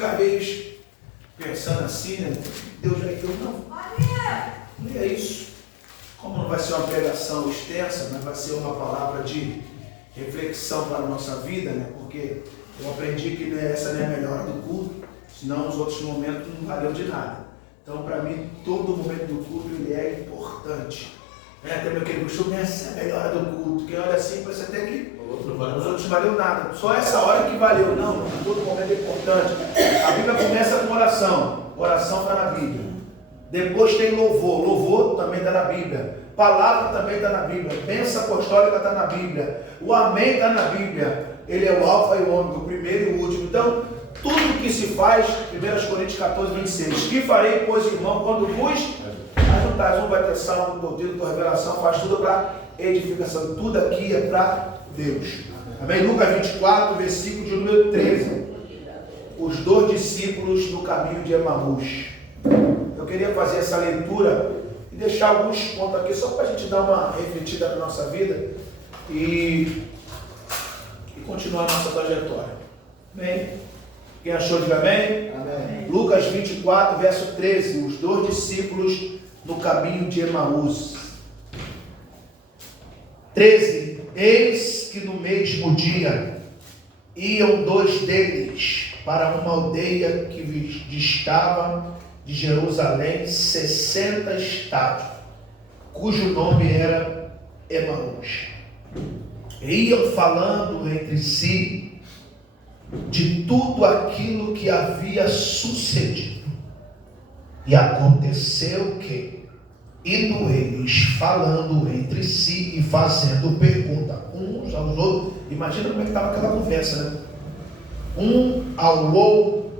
fica às vezes pensando assim, né? Deus vai ter não. E é isso. Como não vai ser uma pregação extensa, mas vai ser uma palavra de reflexão para a nossa vida, né? Porque eu aprendi que essa não é a melhor hora do culto, senão os outros momentos não valeu de nada. Então, para mim, todo momento do culto ele é importante. Até meu querido costume, essa é a melhor hora do culto. Quem olha assim, parece até que os outros não valeu nada. Só essa hora que valeu. Não, todo momento é importante. A Bíblia começa com oração. Oração está na Bíblia. Depois tem louvor. Louvor também está na Bíblia. Palavra também está na Bíblia. Bênção apostólica está na Bíblia. O amém está na Bíblia. Ele é o alfa e o ômega, o primeiro e o último. Então, tudo que se faz, 1 Coríntios 14, 26. Que farei, pois, irmão, quando vos ajuntais? Um vai ter salmo, doutrina, revelação, faz tudo para edificação. Tudo aqui é para Deus. Amém? Lucas 24, versículo de número 13. Os 2 discípulos no caminho de Emaús. Eu queria fazer essa leitura e deixar alguns pontos aqui, só para a gente dar uma refletida na nossa vida e continuar a nossa trajetória. Amém? Quem achou, diga amém? Amém. Lucas 24, verso 13. Os 2 discípulos no caminho de Emaús. 13. Eis que no mesmo dia iam 2 deles para uma aldeia que distava de Jerusalém 60 estádios, cujo nome era Emaús. E iam falando entre si de tudo aquilo que havia sucedido. E aconteceu que, indo eles falando entre si e fazendo pergunta uns aos outros, imagina como é que estava aquela conversa, né? Um ao outro,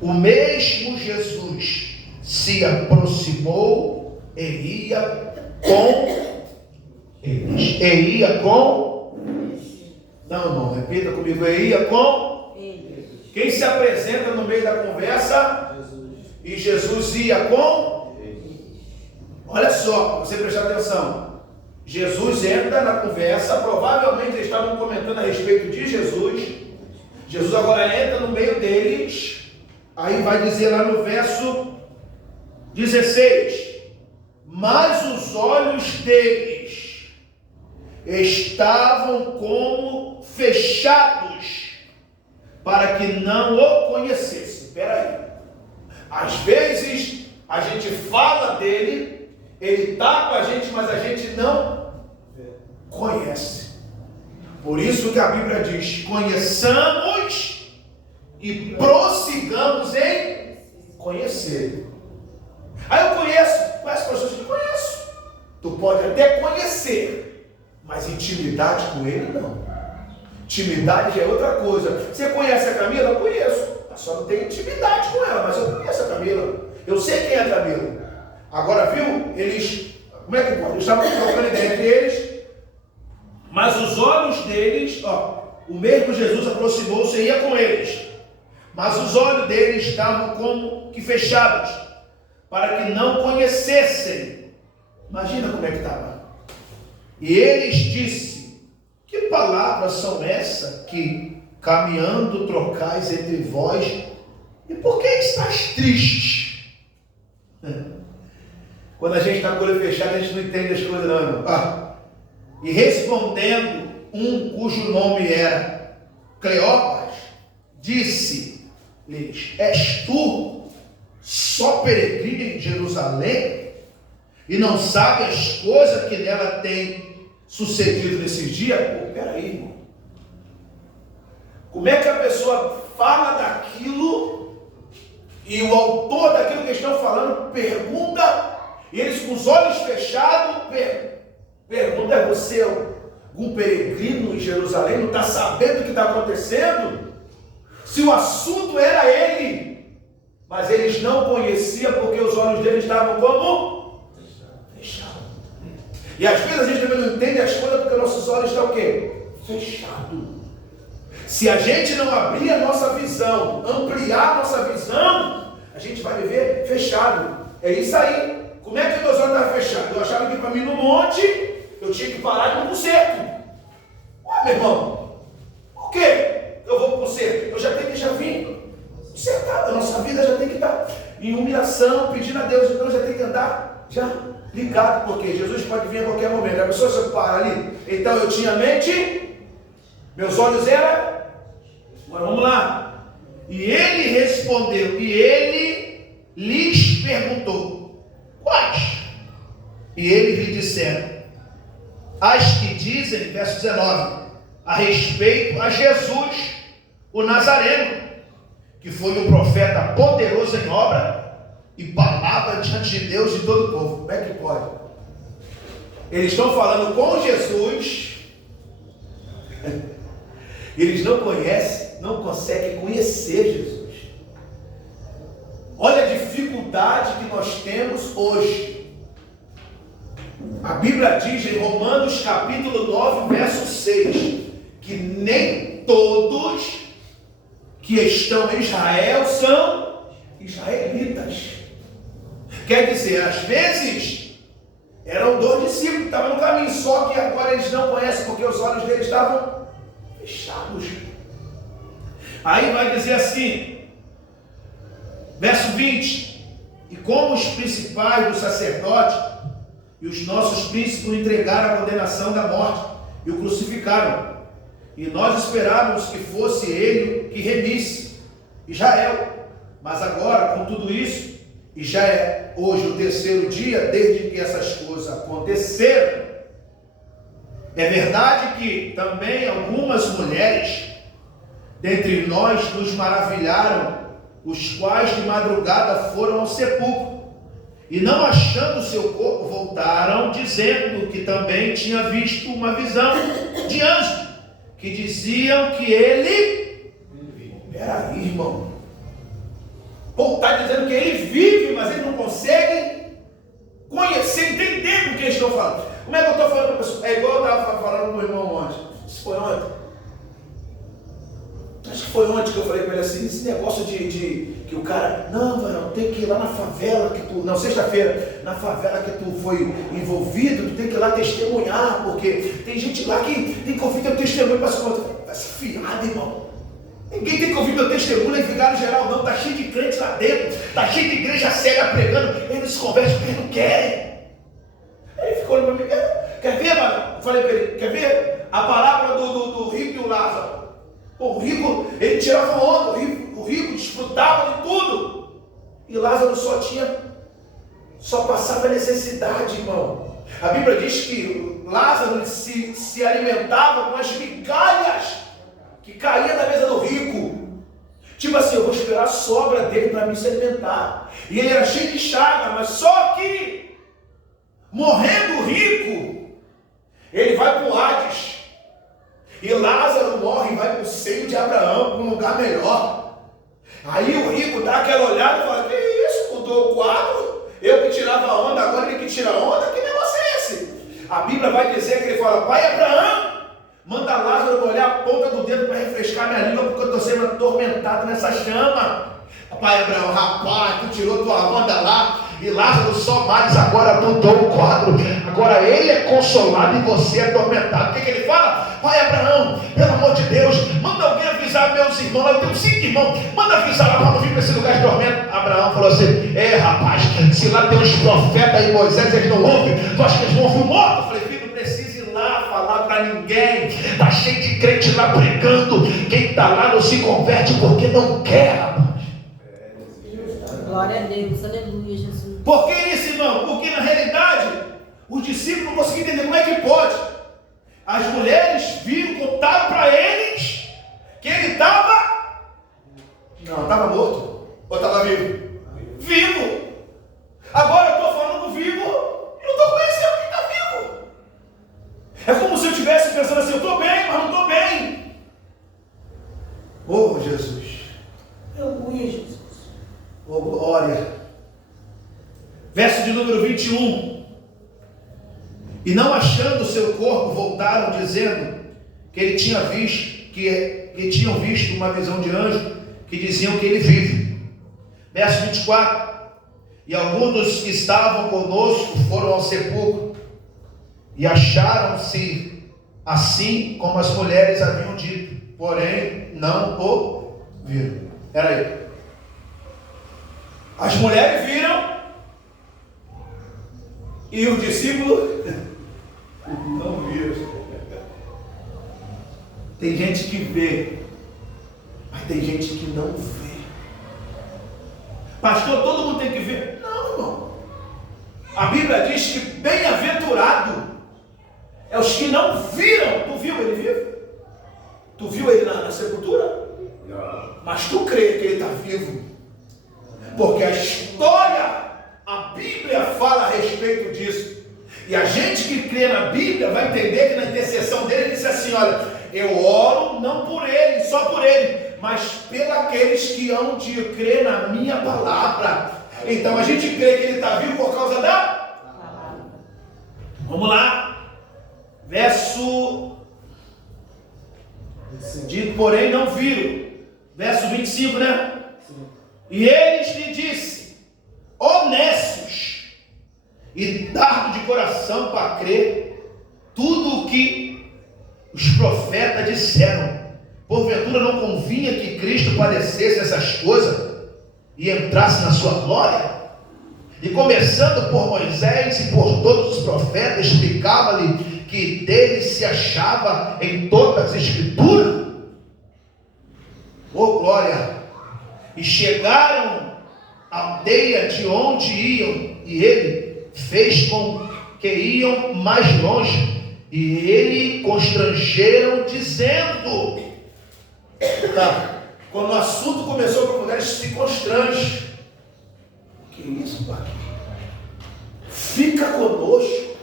o mesmo Jesus se aproximou e ia com eles. E ia com? Não, repita comigo. E ia com? Eles. Quem se apresenta no meio da conversa? Jesus. E Jesus ia com? Eles. Olha só, você prestar atenção. Jesus entra na conversa, provavelmente eles estavam comentando a respeito de Jesus. Jesus agora entra no meio deles. Aí vai dizer lá no verso 16: mas os olhos deles estavam como fechados, para que não o conhecessem. Espera aí. Às vezes a gente fala dele, ele está com a gente, mas a gente não conhece. Por isso que a Bíblia diz: conheçamos e prossigamos em conhecer. Aí eu conheço pessoas que conheço. Tu pode até conhecer, mas intimidade com ele não. Intimidade já é outra coisa. Você conhece a Camila? Eu conheço. Eu só não tenho intimidade com ela, mas eu conheço a Camila. Eu sei quem é a Camila. Agora, viu? Eles, como é que pode? Eles estavam trocando ideia entre eles, mas os olhos deles, o mesmo Jesus aproximou-se e ia com eles. Mas os olhos deles estavam como que fechados, para que não conhecessem. Imagina como é que estava. E eles disse: que palavras são essas que, caminhando, trocais entre vós? E por que estás triste? Quando a gente está com o olho fechado, a gente não entende as coisas não. E respondendo um cujo nome era Cleopas, disse-lhes: és tu só peregrino em Jerusalém e não sabe as coisas que nela tem sucedido nesses dias? Peraí, irmão. Como é que a pessoa fala daquilo e o autor daquilo que estão falando pergunta, e eles com os olhos fechados perguntam: é você algum peregrino em Jerusalém? Não está sabendo o que está acontecendo? Se o assunto era ele, mas eles não conheciam porque os olhos deles estavam como? Fechados. E às vezes a gente também não entende as coisas porque nossos olhos estão o quê? Fechados. Se a gente não abrir a nossa visão, ampliar a nossa visão, a gente vai viver fechado. É isso aí. Como é que meus olhos estavam fechados? Eu achava que para mim no monte eu tinha que parar de um concerto. Ué, meu irmão, por quê? Eu vou para o concerto. Eu já vim em humilhação, pedindo a Deus. Então já tem que andar já ligado, porque Jesus pode vir a qualquer momento. A pessoa se para ali. Então eu tinha mente, meus olhos eram. Agora vamos lá. E ele respondeu, e ele lhes perguntou: quais? E eles lhe disseram: as que dizem, verso 19, a respeito a Jesus, o Nazareno, que foi um profeta poderoso em obra e palavra diante de Deus e todo o povo. Como é que pode? Eles estão falando com Jesus, eles não conhecem, não conseguem conhecer Jesus. Olha a dificuldade que nós temos hoje. A Bíblia diz em Romanos capítulo 9, verso 6, que nem todos que estão em Israel são israelitas. Quer dizer, às vezes eram 2 discípulos que estavam no caminho, só que agora eles não conhecem porque os olhos deles estavam fechados. Aí vai dizer assim, verso 20: e como os principais do sacerdote e os nossos príncipes o entregaram à condenação da morte e o crucificaram, e nós esperávamos que fosse ele que remisse Israel. Mas agora, com tudo isso, e já é hoje o 3º dia desde que essas coisas aconteceram, é verdade que também algumas mulheres dentre nós nos maravilharam, os quais de madrugada foram ao sepulcro, e não achando o seu corpo, voltaram, dizendo que também tinha visto uma visão de anjo, que diziam que ele... Peraí, irmão. Pô, está dizendo que ele vive, mas ele não consegue conhecer, entender o que eles estão falando. Como é que eu estou falando para a pessoa? É igual eu estava falando com o irmão ontem. Isso foi ontem. Acho que foi ontem que eu falei para ele assim, esse negócio de que o cara, não, varão, tem que ir lá na favela que tu, não, sexta-feira, na favela que tu foi envolvido, tu tem que ir lá testemunhar, porque tem gente lá que tem que ouvir teu testemunho para se contar. Vai ser fiado, irmão. Ninguém tem que ouvir meu testemunho em vigário geral, não. Está cheio de crentes lá dentro, está cheio de igreja cega pregando, eles não se convertem porque eles não querem. Ele ficou olhando para mim, quer ver, mano? Eu falei para ele, quer ver a palavra do rico e o Lázaro? Pô, o rico, ele tirava onda, o rico desfrutava de tudo. E Lázaro só passava necessidade, irmão. A Bíblia diz que Lázaro se alimentava com as migalhas que caía da mesa do rico. Tipo assim, eu vou esperar a sobra dele para me se alimentar. E ele era cheio de chaga, mas só que, morrendo rico, ele vai para o Hades. E Lázaro morre e vai para o seio de Abraão, para um lugar melhor. Aí o rico dá aquela olhada e fala, que isso, mudou o quadro? Eu que tirava onda, agora ele que tira onda? Que negócio é esse? A Bíblia vai dizer que ele fala, pai Abraão, manda Lázaro molhar a ponta do dedo para refrescar minha língua, porque eu estou sendo atormentado nessa chama. Pai Abraão, rapaz, tu tirou tua onda lá, e Lázaro só mais agora mudou o quadro. Agora ele é consolado e você é atormentado. O que ele fala? Pai Abraão, pelo amor de Deus, manda alguém avisar meus irmãos. Eu tenho 5 irmãos, manda avisar lá para não vir para esse lugar de tormento. Abraão falou assim, rapaz, se lá tem uns profetas e Moisés, eles não ouvem, tu acha que eles vão ouvir morto? Eu falei, filho, não precisa ir lá falar para ninguém. Está cheio de crente lá pregando. Quem está lá não se converte porque não quer, rapaz. Glória a Deus, aleluia, Jesus. Por que isso, irmão? Porque na realidade os discípulos não conseguiam entender como é que pode. As mulheres viram, contaram para eles que ele estava... Não, estava morto. Ou estava vivo? Vivo. Agora eu estou falando vivo e não estou conhecendo quem está vivo. É como se eu estivesse pensando assim, eu estou bem, mas não estou bem. Oh, Jesus. Aleluia, Jesus. Oh, glória. Verso de número 21. E não achando o seu corpo, voltaram dizendo que ele tinha visto, que tinham visto uma visão de anjo, que diziam que ele vive. Verso 24. E alguns dos que estavam conosco foram ao sepulcro e acharam-se assim como as mulheres haviam dito, porém não o viram. Era aí. As mulheres viram e o discípulo não viram. Tem gente que vê, mas tem gente que não vê. Pastor, todo mundo tem que ver? Não, irmão. A Bíblia diz que bem-aventurado é os que não viram. Tu viu ele vivo? Tu viu ele na sepultura? Não. Mas tu crê que ele está vivo? Porque a história, a Bíblia fala a respeito disso. E a gente que crê na Bíblia vai entender que na intercessão dele ele disse assim: olha, eu oro não por ele, só por ele, mas pelos que hão de crer na minha palavra. Então a gente crê que ele está vivo por causa da palavra. Vamos lá. Verso. Digo, porém, não viram. Verso 25, né? E eles lhe disse: honestos e tardo de coração para crer tudo o que os profetas disseram. Porventura não convinha que Cristo padecesse essas coisas e entrasse na sua glória? E começando por Moisés e por todos os profetas, explicava-lhe que dele se achava em todas as escrituras. Oh glória! E chegaram à aldeia de onde iam, e ele fez com que iam mais longe, e ele constrangeram, dizendo... Tá. Quando o assunto começou para mulheres, se constrange. Que isso, pai? Fica conosco,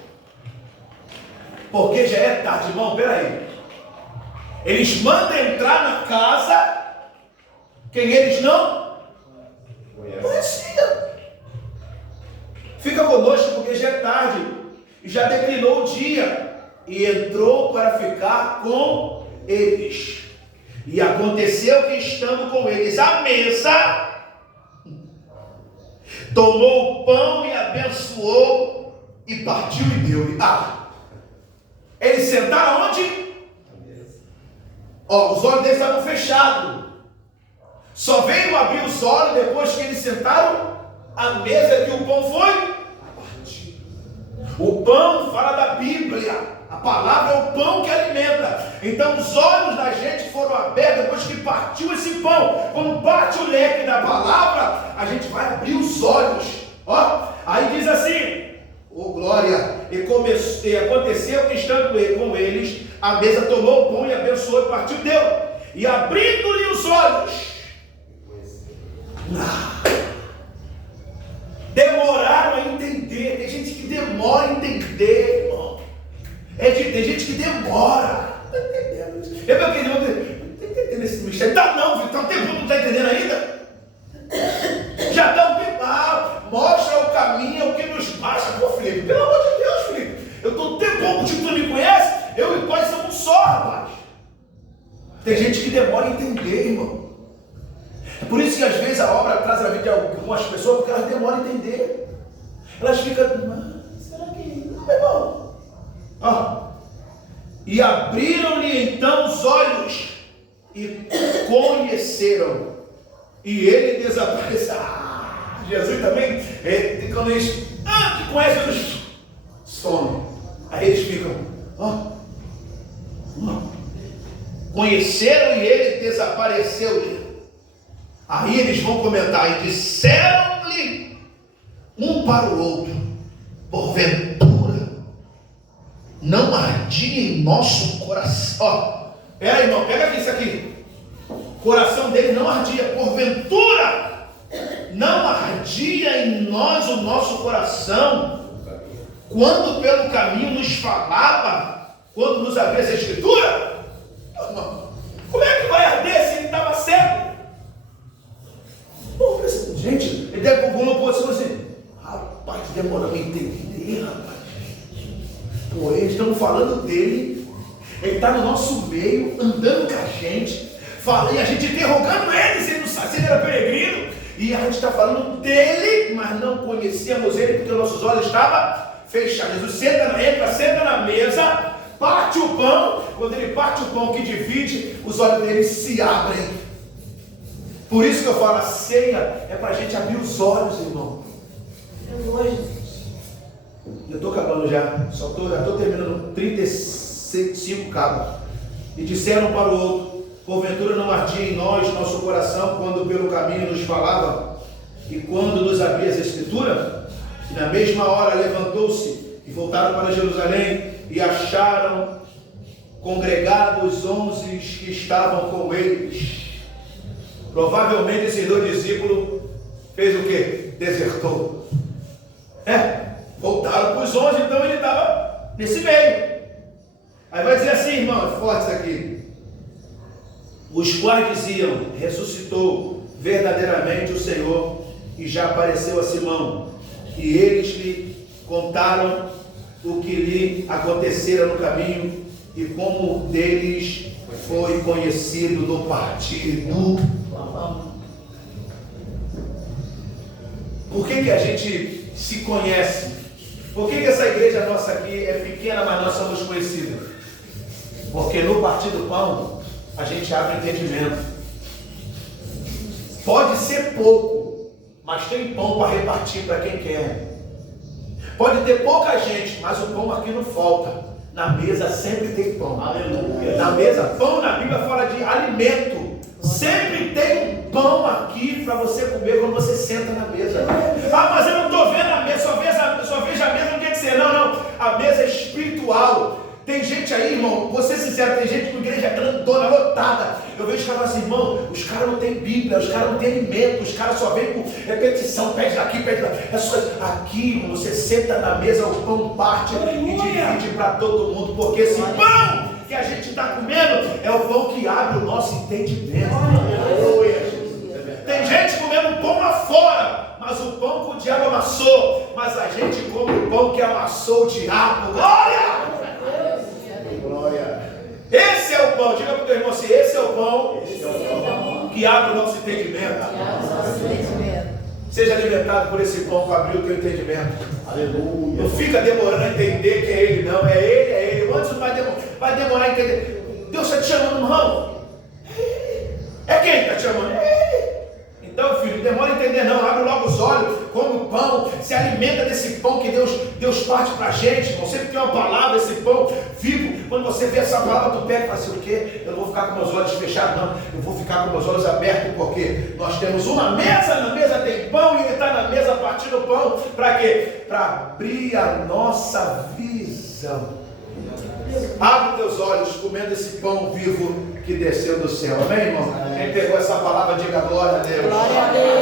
porque já é tarde, irmão. Peraí, eles mandam entrar na casa quem eles não conheciam. Fica conosco, porque já é tarde e já declinou o dia, e entrou para ficar com eles. E aconteceu que, estando com eles à mesa, tomou o pão e abençoou e partiu e deu-lhe. Eles sentaram onde? Os olhos deles estavam fechados. Só veio abrir os olhos depois que eles sentaram à mesa, que o pão foi partido. O pão fala da Bíblia. A palavra é o pão que alimenta. Então os olhos da gente foram abertos depois que partiu esse pão. Quando parte o leque da palavra, a gente vai abrir os olhos. Aí diz assim: glória! E aconteceu que, estando com eles, a mesa, tomou o pão e abençoou e partiu, deu. E abrindo-lhe os olhos, demoraram a entender. Tem gente que demora a entender, irmão. Tem gente que demora. Não está entendendo isso. Eu não estou entendendo esse mistério. Não, Vitor, um tempo não está entendendo ainda? Já está um tempo. Mostra o caminho, o que nos basta. Pô, Felipe, pelo amor de Deus, Felipe. Eu estou um tempão contigo, tu me conhece? Eu e nós somos só, rapaz. Tem gente que demora a entender, irmão. É por isso que às vezes a obra atrasa na vida de algumas pessoas, porque elas demoram a entender. Elas ficam, será que não, meu irmão? E abriram-lhe então os olhos e conheceram, e ele desapareceu. Jesus também, quando eles que conhecem, eles somem. Aí eles ficam, conheceram e ele desapareceu-lhe. Aí eles vão comentar: e disseram-lhe um para o outro: porventura não ardia em nosso coração. Pera aí, irmão, pega aqui isso aqui. O coração dele não ardia. Porventura não ardia em nós o nosso coração, quando pelo caminho nos falava, quando nos abria essa escritura? Como é que vai arder se ele estava cego? Gente, ele deve pôr uma posição assim: rapaz, demora para entender, rapaz. Pô, eles estão falando dele, ele está no nosso meio, andando com a gente, e a gente interrogando ele, se ele não sabe, se ele era peregrino, e a gente está falando dele, mas não conhecíamos ele, porque nossos olhos estavam fechados. Jesus senta na mesa, parte o pão. Quando ele parte o pão que divide, os olhos dele se abrem. Por isso que eu falo, a ceia é para a gente abrir os olhos, irmão. Eu estou acabando já estou terminando 35 cabos. E disseram para o outro: porventura não ardia em nós nosso coração quando pelo caminho nos falava e quando nos abria as escrituras? E na mesma hora levantou-se e voltaram para Jerusalém e acharam congregados 11 que estavam com eles. Provavelmente esses 2 discípulos fez o quê? Desertou. Voltaram para os 11, então ele estava nesse meio. Aí vai dizer assim, irmão, é forte isso aqui. Os quais diziam: ressuscitou verdadeiramente o Senhor e já apareceu a Simão. E eles lhe contaram o que lhe acontecera no caminho e como deles foi conhecido no partido. Por que a gente se conhece? Por que essa igreja nossa aqui é pequena, mas nós somos conhecidos? Porque no partir do pão a gente abre entendimento. Pode ser pouco, mas tem pão para repartir para quem quer. Pode ter pouca gente, mas o pão aqui não falta. Na mesa sempre tem pão. Aleluia. Na mesa, pão na Bíblia fala de alimento. Sempre tem um pão aqui para você comer quando você senta na mesa. Ah, mas eu não estou vendo a mesa, só vejo a mesa, não quer dizer. Não. A mesa é espiritual. Tem gente aí, irmão, vou ser sincero, tem gente com igreja grandona, lotada. Eu vejo os caras assim, irmão, os caras não têm Bíblia, os caras não têm alimento, os caras só vêm com repetição, pede daqui, pede daqui. É só aqui, irmão, você senta na mesa, o pão parte e divide para todo mundo, porque esse pão que a gente está comendo é o pão que abre o nosso entendimento. Tem gente comendo pão lá fora, mas o pão que o diabo amassou, mas a gente come o pão que amassou o diabo. Glória! Esse é o pão, diga para o teu irmão assim: esse é o pão que abre o nosso entendimento. Seja alimentado por esse pão para abrir o teu entendimento. Aleluia. Não fica demorando a entender que é ele, não. É ele. Antes vai demorar a entender. Deus está te chamando, irmão. É quem está te chamando? É ele. Então, filho, não demora a entender não, abre logo os olhos, come o pão, se alimenta desse pão que Deus parte para a gente, irmão. Sempre tem uma palavra, esse pão vivo. Quando você vê essa palavra, tu pega e fala assim: o quê? Eu não vou ficar com meus olhos fechados, não. Eu vou ficar com meus olhos abertos, porque nós temos uma mesa, na mesa tem pão, e ele está na mesa partindo o pão. Para quê? Para abrir a nossa visão. Abre teus olhos comendo esse pão vivo que desceu do céu. Amém, irmão? Quem pegou essa palavra, diga glória a Deus. Glória a Deus.